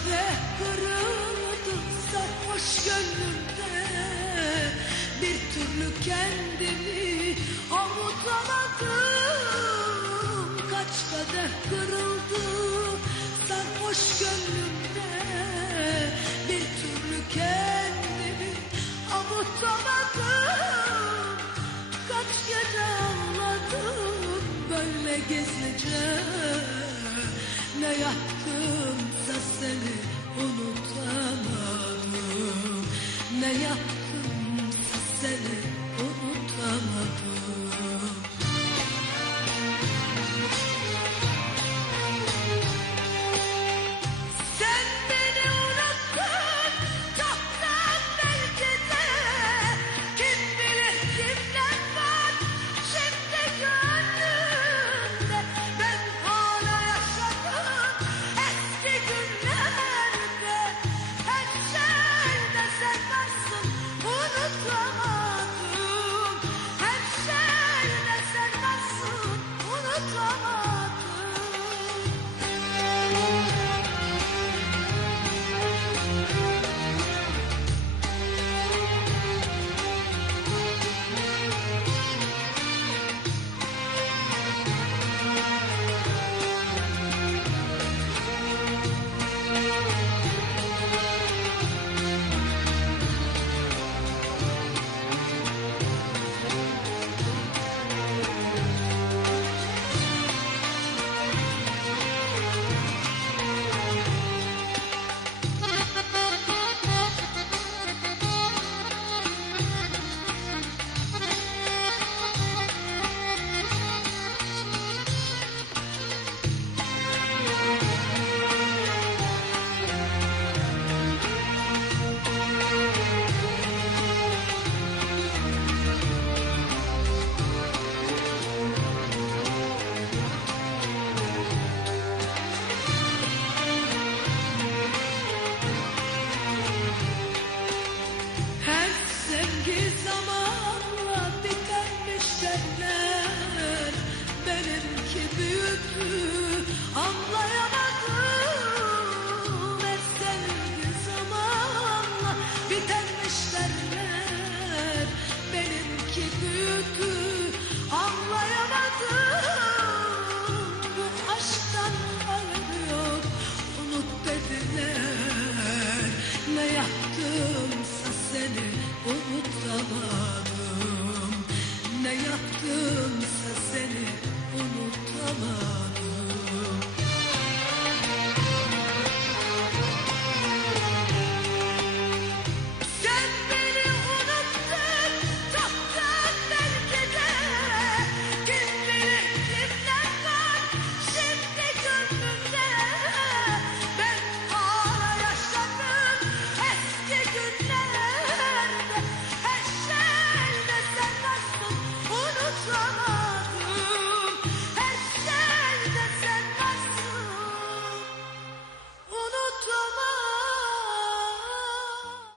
Kalbe kırıldıksa hoş gönlümde. Bir türlü kendimi avutamadım Kaç kadeh kırıldı sarhoş gönlümde. Bir türlü kendimi avutamadım